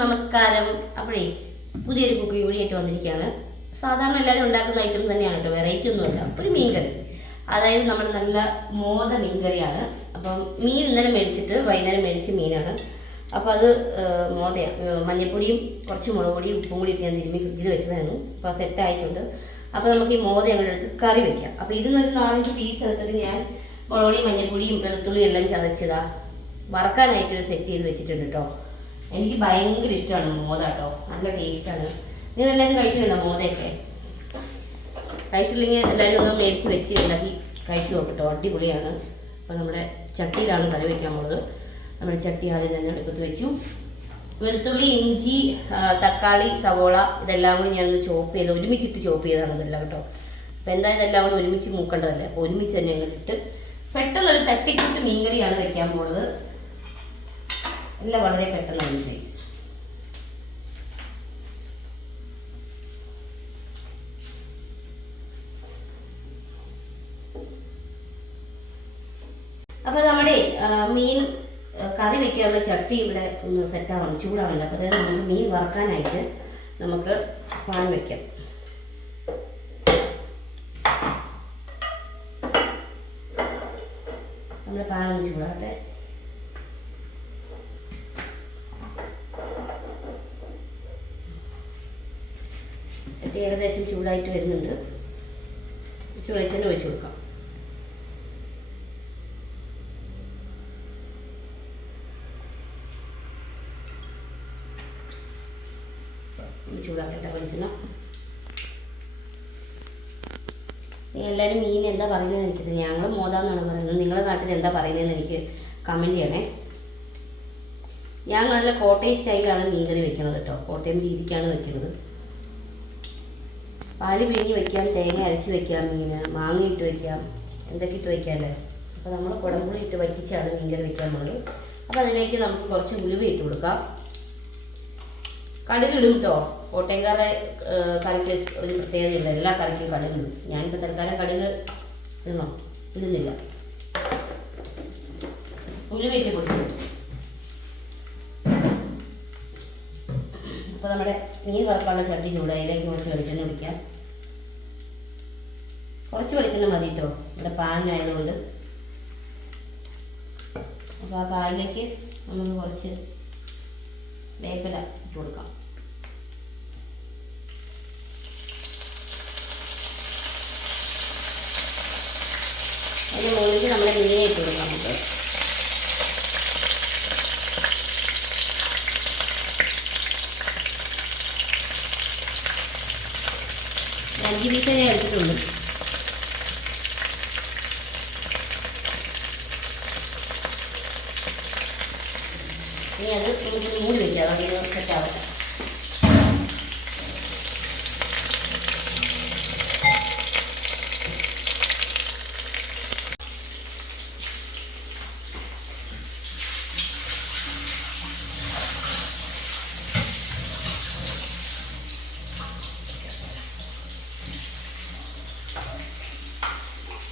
നമസ്കാരം. അപ്പോഴേ പുതിയൊരു കുക്കിംഗ് ആയിട്ട് വന്നിരിക്കുകയാണ്. സാധാരണ എല്ലാവരും ഉണ്ടാക്കുന്ന ഐറ്റം തന്നെയാണ് കേട്ടോ വെറൈറ്റി ഒന്നുമല്ല. ഒരു മീൻകറി. അതായത് നമ്മൾ നല്ല മോദ മീൻകറിയാണ്. അപ്പം മീൻ ഇന്നലെ മേടിച്ചിട്ട് വൈകുന്നേരം മേടിച്ച മീനാണ്. അപ്പോൾ അത് മോദയാണ് മഞ്ഞൾപ്പൊടിയും കുറച്ച് മുളക് പൊടിയും ഉപ്പും കൂടി ഇട്ട് ഞാൻ തിരുമ്മി ഫ്രിഡ്ജിൽ വെച്ചതായിരുന്നു. അപ്പോൾ സെറ്റ് ആയിട്ടുണ്ട്. അപ്പോൾ നമുക്ക് ഈ മോദ അങ്ങോട്ട് എടുത്ത് കറി വെക്കാം. അപ്പോൾ ഇതിനൊരു നാലഞ്ച് പീസ് എടുത്തിട്ട് ഞാൻ മുളക് പൊടിയും മഞ്ഞൾപ്പൊടിയും വെളുത്തുള്ളിയും എല്ലാം ചതച്ചതാ. വറക്കാനായിട്ടൊരു സെറ്റ് ചെയ്ത് വെച്ചിട്ടുണ്ട് കേട്ടോ. എനിക്ക് ഭയങ്കര ഇഷ്ടമാണ് മോദ കേട്ടോ നല്ല ടേസ്റ്റാണ്. നിങ്ങൾ എല്ലാവരും കഴിച്ചിട്ടുണ്ടോ മോദയൊക്കെ? കഴിച്ചില്ലെങ്കിൽ എല്ലാവരും ഒന്ന് മേടിച്ച് വെച്ച് ഉണ്ടാക്കി കഴിച്ച് നോക്കട്ടോ. അടിപൊളിയാണ്. അപ്പോൾ നമ്മുടെ ചട്ടിയിലാണ് കറി വയ്ക്കാൻ പോകുന്നത് നമ്മുടെ ചട്ടി ആദ്യം തന്നെ എടുപ്പത്ത് വെച്ചു. വെളുത്തുള്ളി ഇഞ്ചി തക്കാളി സവോള ഇതെല്ലാം കൂടി ഞാനൊന്ന് ചോപ്പ് ചെയ്ത് ഒരുമിച്ചിട്ട് ചോപ്പ് ചെയ്തതാണ് ഇതെല്ലാം കേട്ടോ. അപ്പോൾ എന്താ ഇതെല്ലാം കൂടി ഒരുമിച്ച് മൂക്കേണ്ടതല്ലേ? അപ്പോൾ ഒരുമിച്ച് തന്നെ ഇങ്ങോട്ടിട്ട് പെട്ടെന്നൊരു തട്ടിക്കൂട്ട് മീൻകറിയാണ് വെക്കാൻ പോകുന്നത് എല്ലാം വളരെ പെട്ടെന്ന് പെട്ടെന്നാണ് ചെയ്യും. അപ്പോൾ നമ്മുടെ മീൻ കറി വെക്കാനുള്ള ചട്ടി ഇവിടെ ഒന്ന് സെറ്റാവണം ചൂടാവണം. അപ്പോൾ അതായത് നമുക്ക് മീൻ വറക്കാനായിട്ട് നമുക്ക് പാൻ വെക്കാം നമ്മുടെ പാൻ ഒന്ന് ചൂടാവട്ടെ ചട്ടി ഏകദേശം ചൂടായിട്ട് വരുന്നുണ്ട്. കുറച്ച് ഒഴിച്ച് കൊടുക്കാം. എല്ലാവരും മീൻ എന്താ പറയുന്നത് എനിക്കത് ഞങ്ങൾ മോതാന്നാണ് പറയുന്നത്. നിങ്ങളുടെ നാട്ടിൽ എന്താ പറയുന്നതെന്ന് എനിക്ക് കമന്റ് ചെയ്യണേ. ഞാൻ നല്ല കോട്ടയം സ്റ്റൈലാണ് മീൻ കറി വെക്കണത് കേട്ടോ. കോട്ടയം രീതിക്കാണ് വെക്കുന്നത് പാൽ പിഴിഞ്ഞ് വെക്കാം തേങ്ങ അരച്ച് വെക്കാം മീൻ മാങ്ങ ഇട്ട് വെക്കാം എന്തൊക്കെ ഇട്ട് വെക്കാമല്ലേ അപ്പോൾ നമ്മൾ കുടമ്പുളി ഇട്ട് വറ്റിച്ചാണ് മീൻ കറി വെക്കാൻ പോകുന്നത് അപ്പോൾ അതിലേക്ക് നമുക്ക് കുറച്ച് ഉലുവ ഇട്ട് കൊടുക്കാം. കടുക് ഇടും കേട്ടോ കോട്ടയംകാരുടെ കറിക്ക് ഒരു പ്രത്യേകതയുണ്ട് എല്ലാ കറിക്കും കടുക് ഇടും ഞാനിപ്പോൾ തൽക്കാലം കടുക് ഇടണോ ഇടുന്നില്ല. ഉലുവ ഇട്ട് കൊടുക്കും. അപ്പോൾ നമ്മുടെ മീൻ വറക്കാനുള്ള ചട്ടി ചൂട് അതിലേക്ക് കുറച്ച് വെളിച്ചെണ്ണ ഒഴിക്കാം. കുറച്ച് വെളിച്ചെണ്ണ മതി കേട്ടോ ഇവിടെ പാലിനായതുകൊണ്ട്. അപ്പോൾ ആ പാലിലേക്ക് നമുക്ക് കുറച്ച് വേപ്പില ഇട്ട് കൊടുക്കാം. അതിന് മുകളിലേക്ക് നമ്മുടെ മീനെ ഇട്ട് കൊടുക്കാം നമുക്ക്. അഞ്ച് പീസ് ഞാൻ എടുത്തിട്ടുണ്ട്. ഇനി അത് മൂടി വയ്ക്കാം അതൊക്കെ സെറ്റ് ആവട്ടെ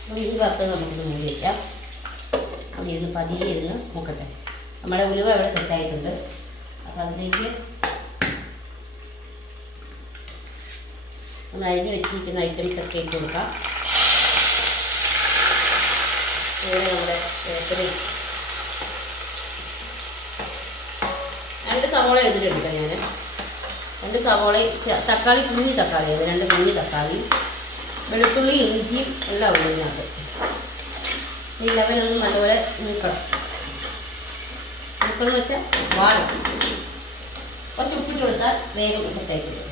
അപ്പോൾ ഈ വറുത്തത് നമുക്കിത് മൂടി വയ്ക്കാം അപ്പം ഇരുന്ന് പതിയെ ഇരുന്ന് നോക്കട്ടെ നമ്മുടെ ഉലുവ ഇവിടെ സെറ്റായിട്ടുണ്ട് അപ്പോൾ അതിലേക്ക് നമ്മൾ അരിഞ്ഞ് വെച്ചിരിക്കുന്ന ഐറ്റംസ് ഒക്കെ ഇട്ട് കൊടുക്കാം. ഇവിടെ നമ്മുടെ വേപ്പിലയും രണ്ട് സവോള എടുത്തിട്ടുണ്ട് ഞാൻ രണ്ട് സവോള തക്കാളി കുഞ്ഞി തക്കാളി രണ്ട് കുഞ്ഞി തക്കാളി. വെളുത്തുള്ളി ഇഞ്ചിയും എല്ലാം ഉണ്ട് ഇതിനകത്ത്. ഈ ലെവലൊന്ന് നല്ലപോലെ നീക്കണം നീക്കണം വെച്ചാൽ വാടും കുറച്ച് ഉപ്പിട്ട് കൊടുത്താൽ വേഗം സെറ്റായിട്ട് വരും.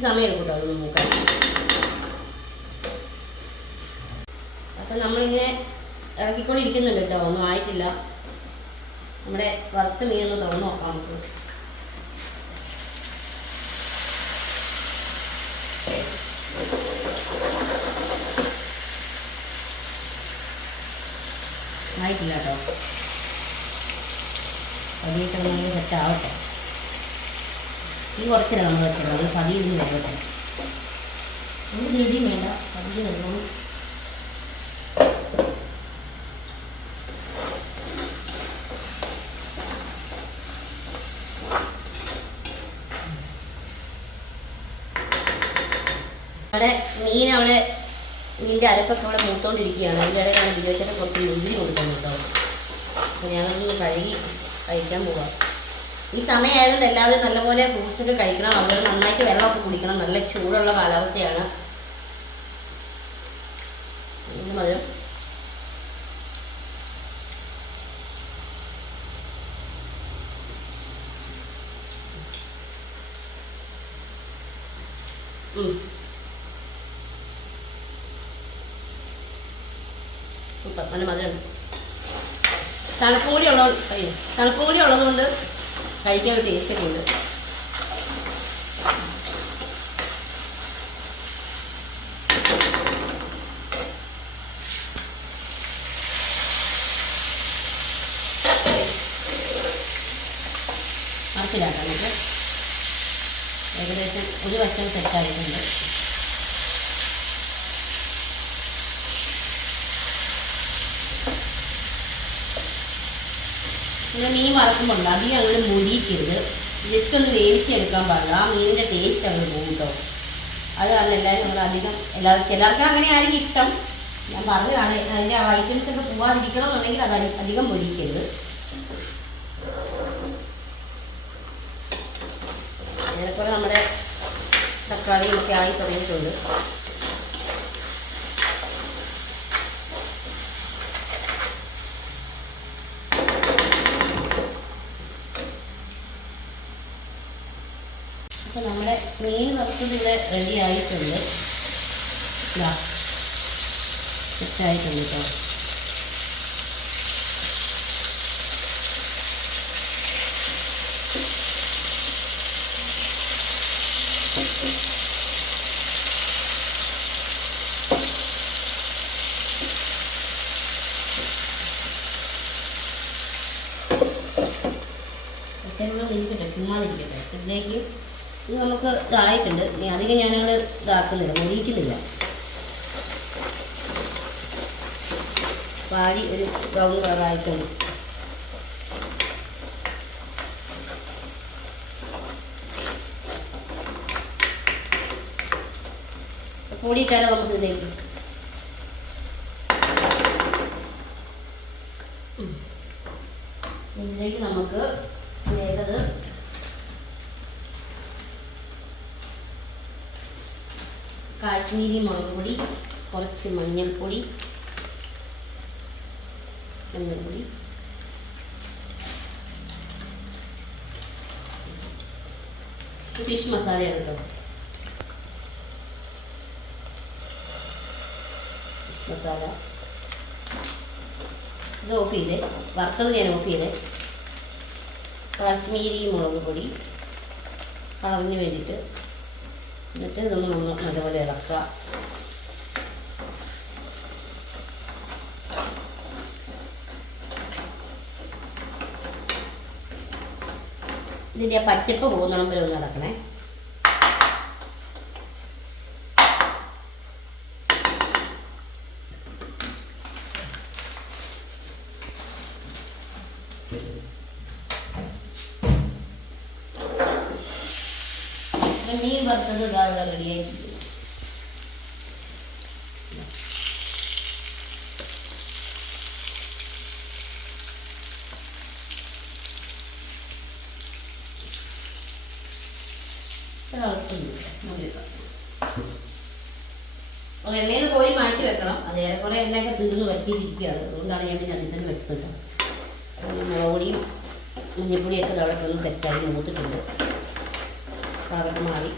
ഇത്തിരി സമയം എടുക്കൂട്ടോ അതൊന്ന് മൂക്കാൻ അപ്പം നമ്മളിങ്ങനെ ഇറക്കിക്കൊണ്ടിരിക്കുന്നുണ്ട് കേട്ടോ. ഒന്നും ആയിട്ടില്ല. നമ്മുടെ വറുത്ത് മീൻ ഒന്ന് തുറന്നു നോക്കാം നമുക്ക്. ആയിട്ടില്ല കേട്ടോ. പതിയെ കിടന്നു സെറ്റ് ആവട്ടെ. ഈ കുറച്ചില്ല നമ്മൾ വെച്ചത് നമ്മൾ പതിയെ ഇരുന്ന് വരട്ടെ ഒരു രീതിയും വേണ്ട. പതിയെ വരുന്നു അവിടെ മീൻ അവിടെ മീനിന്റെ അരപ്പൊക്കെ അവിടെ മൂത്തോണ്ടിരിക്കുകയാണ്. അതിന്റെ ഇടയിലാണ് ബിജോച്ചൊക്കെ കുറച്ച് മുന്തിരി കൊടുക്കാൻ കേട്ടോ അപ്പോൾ ഞാനൊന്ന് കഴുകി കഴിക്കാൻ പോവാം. ഈ സമയമായതുകൊണ്ട് എല്ലാവരും നല്ലപോലെ ഫ്രൂട്ട്സ് ഒക്കെ കഴിക്കണം. അതുപോലെ നന്നായിട്ട് വെള്ളമൊക്കെ കുടിക്കണം. നല്ല ചൂടുള്ള കാലാവസ്ഥയാണ്. മധുരം. സൂപ്പർ. നല്ല തണുപ്പും ഉള്ളത് അയ്യോ ഉള്ളതുകൊണ്ട് കഴിക്കാൻ ടേസ്റ്റ് ഉണ്ട്. മറച്ചിലാക്കാം നമുക്ക് ഏകദേശം ഒരു വശം സെറ്റായിട്ടുണ്ട് പിന്നെ മീൻ വറക്കുമ്പോൾ അധികം അങ്ങോട്ട് മുരിക്കരുത് ജസ്റ്റ് ഒന്ന് വേവിച്ചെടുക്കാൻ പാടില്ല. ആ മീനിന്റെ ടേസ്റ്റ് അങ്ങ് പോകും കേട്ടോ അത് കാരണം എല്ലാവരും നമ്മൾ അധികം എല്ലാവർക്കും ചിലർക്ക് അങ്ങനെ ആയിരിക്കും ഇഷ്ടം. ഞാൻ പറഞ്ഞതാണ് അതിന്റെ ഐറ്റംസ് ഒക്കെ പോവാതിരിക്കണം എന്നുണ്ടെങ്കിൽ അത് അധികം പൊരിക്കരുത് ഏറെക്കുറെ നമ്മുടെ തക്കാളിയൊക്കെ ആയി തുടങ്ങിയിട്ടുണ്ട്. അപ്പോൾ നമ്മുടെ മീൻ വറുത്തത് ഇവിടെ റെഡി ആയിട്ടുണ്ട്. ഇതാ കേട്ടോ ഇരിക്കട്ടെ ചുമ്മാതിരിക്കട്ടെ ഇതിലേക്ക് ഇത് നമുക്ക് ഇതായിട്ടുണ്ട്. ഇനി അധികം ഞാനങ്ങൾ ഇതാക്കുന്നില്ല മുറിയിക്കുന്നില്ല വാടി ഒരു ബ്രൗൺ കളറായിട്ടുണ്ട്. പൊടിയിട്ടാലോ നമുക്ക് ഇതിലേക്ക്. ഇതിലേക്ക് നമുക്ക് കാശ്മീരി മുളക് പൊടി കുറച്ച് മഞ്ഞൾപ്പൊടി മഞ്ഞൾപ്പൊടി. ഫിഷ് മസാലയാണ് കേട്ടോ ഫിഷ് മസാല ഇത് ഓഫ് ചെയ്തേ. വറുത്തത് ഞാൻ ഓഫ് ചെയ്തേ. കാശ്മീരി മുളക് പൊടി കളറിന് വേണ്ടിയിട്ട് എന്നിട്ട് നമ്മൾ ഒന്ന് നല്ലപോലെ ഇളക്കുക. ഇതിന്റെ ആ പച്ചപ്പ് പോകുന്നിടം വരെ ഒന്ന് ഇളക്കണേ ഇപ്പം മീൻ വറുത്തത് ഇതാ ഇവിടെ റെഡിയായിട്ടിരിക്കുന്നു അപ്പോൾ എണ്ണയിൽ കോരി മാറ്റി വെക്കണം. അത് ഏറെക്കുറെ എണ്ണയൊക്കെ തീർന്ന് വറ്റിയിരിക്കുകയാണ് അതുകൊണ്ടാണ് ഞാൻ പിന്നെ അതിൽ തന്നെ വെച്ചത് മുളകുപൊടിയും മുളക് പൊടിയും മഞ്ഞപ്പൊടിയൊക്കെ അവിടെ ഒന്ന് തെറ്റായി മൂത്തിട്ടുണ്ട് അതൊക്കെ മാറി.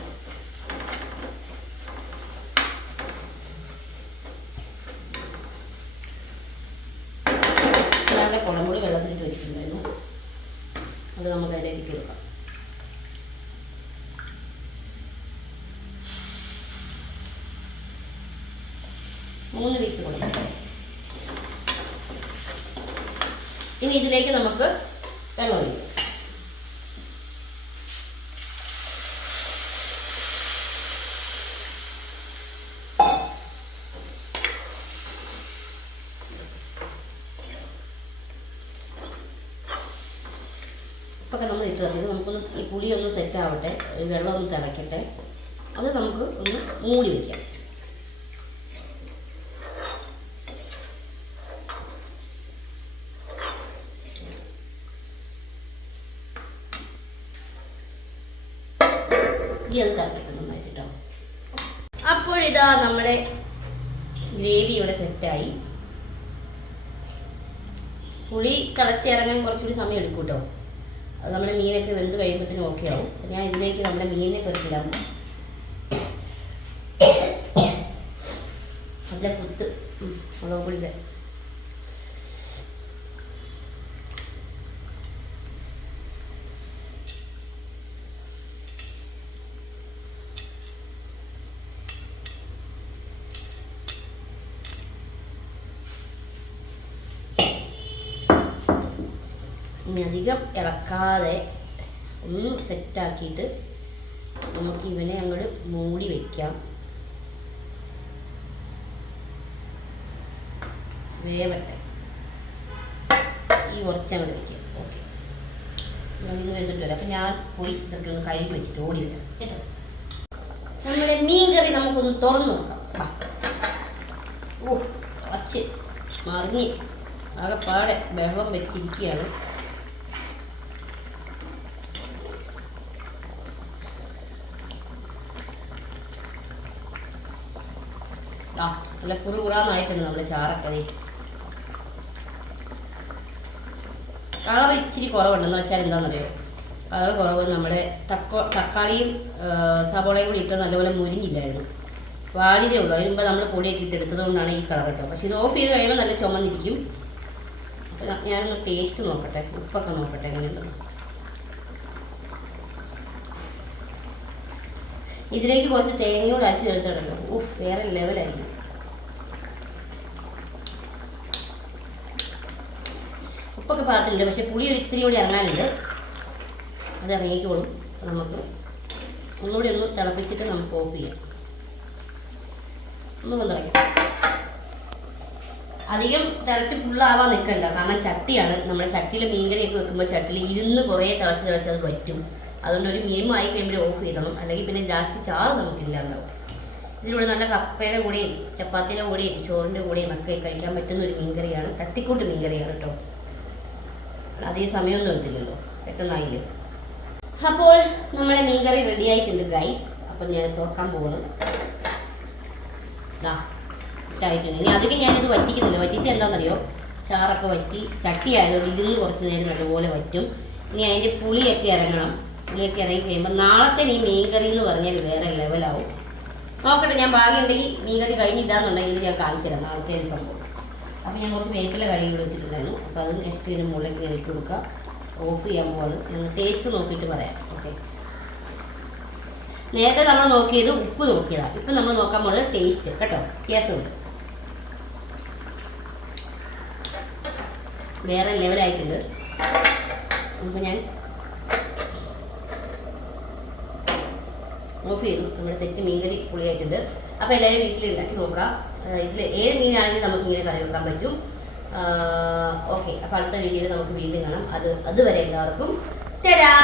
അവിടെ കുളമ്പുളി വെള്ളത്തിലിട്ട് വെച്ചിട്ടുണ്ടായിരുന്നു. അത് നമുക്ക് അതിലേക്ക് ഇട്ട് കൊടുക്കാം. മൂന്ന് വീക്ക് കൊടുക്കാം ഇനി ഇതിലേക്ക് നമുക്ക് വെള്ളം ഒഴിക്കും. ഇപ്പൊക്കെ നമ്മൾ ഇട്ട് തരുന്നത് നമുക്കൊന്ന് ഈ പുളിയൊന്ന് ഒന്ന് സെറ്റ് ആവട്ടെ. ഈ വെള്ളം ഒന്ന് തിളയ്ക്കട്ടെ അത് നമുക്ക് ഒന്ന് മൂടി വയ്ക്കാം ഈ അത് നന്നായിട്ട് കേട്ടോ അപ്പോഴിതാ നമ്മുടെ ഗ്രേവി ഇവിടെ സെറ്റായി. പുളി തിളച്ചിറങ്ങാൻ കുറച്ചുകൂടി സമയം എടുക്കും കേട്ടോ അത് നമ്മുടെ മീനൊക്കെ വെന്ത് കഴിയുമ്പോഴത്തേനും ഓക്കെ ആവും. ഞാൻ ഇതിലേക്ക് നമ്മുടെ മീനിനെ പെറുക്കിടാം. നല്ല കുത്ത് മുളക് പൊടിയുടെ ഇനി അധികം ഇളക്കാതെ ഒന്ന് സെറ്റാക്കിയിട്ട് നമുക്ക് ഇവനെ അങ്ങോട്ട് മൂടി വയ്ക്കാം വേവട്ടെ. ഈ ഉറച്ച് അങ്ങോട്ട് വയ്ക്കാം ഓക്കെ ഇന്ന് വെന്തിട്ട് വരാം. അപ്പം ഞാൻ പോയി ഇതൊക്കെ ഒന്ന് കഴുകി വെച്ചിട്ട് ഓടി വരാം. കേട്ടോ? നമ്മുടെ മീൻ കറി നമുക്കൊന്ന് തുറന്ന് നോക്കാം. ഓ കുറച്ച് മറിഞ്ഞ്. ആകെപ്പാടെ വെള്ളം വെച്ചിരിക്കുകയാണ്. നല്ല കുറുകുറാന്നായിട്ടുണ്ട് നമ്മുടെ ചാറൊക്കെ. കളർ ഇച്ചിരി കുറവുണ്ടെന്ന് വെച്ചാൽ എന്താണെന്നറിയോ? കളർ കുറവ് നമ്മുടെ തക്കോ തക്കാളിയും സബോളയും കൂടി ഇട്ട് നല്ലപോലെ മുരിഞ്ഞില്ലായിരുന്നു. വാലിതേ ഉള്ളൂ. അതിന് മുമ്പ് നമ്മൾ പൊടിയൊക്കെ എടുത്തതുകൊണ്ടാണ് കൊണ്ടാണ് ഈ കളർ കേട്ടോ പക്ഷേ ഇത് ഓഫ് ചെയ്ത് കഴിയുമ്പോൾ നല്ല ചുമന്നിരിക്കും. അപ്പോൾ ഞാനൊന്ന് ടേസ്റ്റ് നോക്കട്ടെ. ഉപ്പൊക്കെ നോക്കട്ടെ എങ്ങനെയുണ്ടെന്ന്. ഇതിലേക്ക് കുറച്ച് തേങ്ങയോട് അരച്ച് ചേർത്തിടണം. ഉഫ് വേറെ ലെവലായിരിക്കും ഉപ്പൊക്കെ പാകത്തിനുണ്ട് പക്ഷെ പുളി ഒരു ഇത്തിരി കൂടി ഇറങ്ങാനുണ്ട്. അത് ഇറങ്ങിക്കോളും. നമുക്ക് ഒന്നുകൂടി ഒന്ന് തിളപ്പിച്ചിട്ട് നമുക്ക് ഓഫ് ചെയ്യാം. ഒന്നുകൂടെ തിളയ്ക്കാം അധികം തിളച്ച് ഫുള്ളാവാൻ നിൽക്കണ്ട കാരണം ചട്ടിയാണ്. നമ്മുടെ ചട്ടിയിൽ മീൻകറിയൊക്കെ വെക്കുമ്പോൾ ചട്ടിയിൽ ഇരുന്ന് കുറേ തിളച്ച് തിളച്ച് അത് പറ്റും അതുകൊണ്ട് ഒരു മിനിമം ആയി കഴിയുമ്പോൾ ഓഫ് ചെയ്തോളും അല്ലെങ്കിൽ പിന്നെ ജാസ്തി ചാറ് നമുക്കില്ല ഉണ്ടാവും. ഇതിലൂടെ നല്ല കപ്പയുടെ കൂടെയും ചപ്പാത്തിയുടെ കൂടെയും ചോറിന്റെ കൂടെയും ഒക്കെ കഴിക്കാൻ പറ്റുന്ന ഒരു മീൻകറിയാണ് തട്ടിക്കൂട്ട് മീൻകറിയാണ് കേട്ടോ അതേ സമയമൊന്നും എടുത്തില്ലല്ലോ. പെട്ടെന്നായില്ലേ? അപ്പോൾ നമ്മുടെ മീൻകറി റെഡി ആയിട്ടുണ്ട് ഗൈസ് അപ്പം ഞാൻ തുറക്കാൻ ആ ഇട്ടായിട്ടുണ്ട് ഇനി അധികം ഞാനിത് വറ്റിക്കുന്നില്ല. വറ്റിച്ച് എന്താണെന്നറിയോ? ചാറൊക്കെ വറ്റി ചട്ടി ആയതുകൊണ്ട് നിന്ന് കുറച്ച് നേരം നല്ലപോലെ വറ്റും. ഇനി അതിന്റെ പുളിയൊക്കെ ഇറങ്ങണം. പുളിയൊക്കെ ഇറങ്ങി കഴിയുമ്പോൾ നാളത്തെ ഈ മീൻകറി എന്ന് പറഞ്ഞാൽ വേറെ ലെവലാവും നോക്കട്ടെ ഞാൻ ഭാഗ്യമുണ്ടെങ്കിൽ മീൻകറി കഴിഞ്ഞില്ലാന്നുണ്ടെങ്കിൽ ഞാൻ കാണിച്ചില്ല നാളത്തെ ഒരു സംഭവം. അപ്പോൾ ഞാൻ കുറച്ച് വേപ്പില കഴുകി വെച്ചിട്ടുണ്ടായിരുന്നു. അപ്പോൾ അത് നെക്സ്റ്റ് ഇതിന് മുകളിലേക്ക് ഇങ്ങനെ ഇട്ട് കൊടുക്കുക. ഓഫ് ചെയ്യാൻ പോവാണ്. ഞങ്ങൾ ടേസ്റ്റ് നോക്കിയിട്ട് പറയാം. ഓക്കെ നേരത്തെ നമ്മൾ നോക്കിയത് ഉപ്പ് നോക്കിയതാണ്. ഇപ്പം നമ്മൾ നോക്കാൻ പോകുന്നത് ടേസ്റ്റ് കേട്ടോ? വ്യത്യാസമുണ്ട് വേറെ ലെവലായിട്ടുണ്ട് അപ്പോൾ ഞാൻ ഓഫ് ചെയ്തു. നമ്മുടെ സെറ്റ് മീൻകറി പുളിയായിട്ടുണ്ട്. അപ്പോൾ എല്ലാവരും വീട്ടിൽ ഉണ്ടാക്കി നോക്കാം ഇതിൽ ഏത് മീനാണെങ്കിലും നമുക്ക് ഇങ്ങനെ കറി വെക്കാൻ പറ്റും. ഓക്കെ അപ്പോൾ അടുത്ത വീഡിയോയിൽ നമുക്ക് വീണ്ടും കാണാം. അത് അതുവരെ എല്ലാവർക്കും തരാ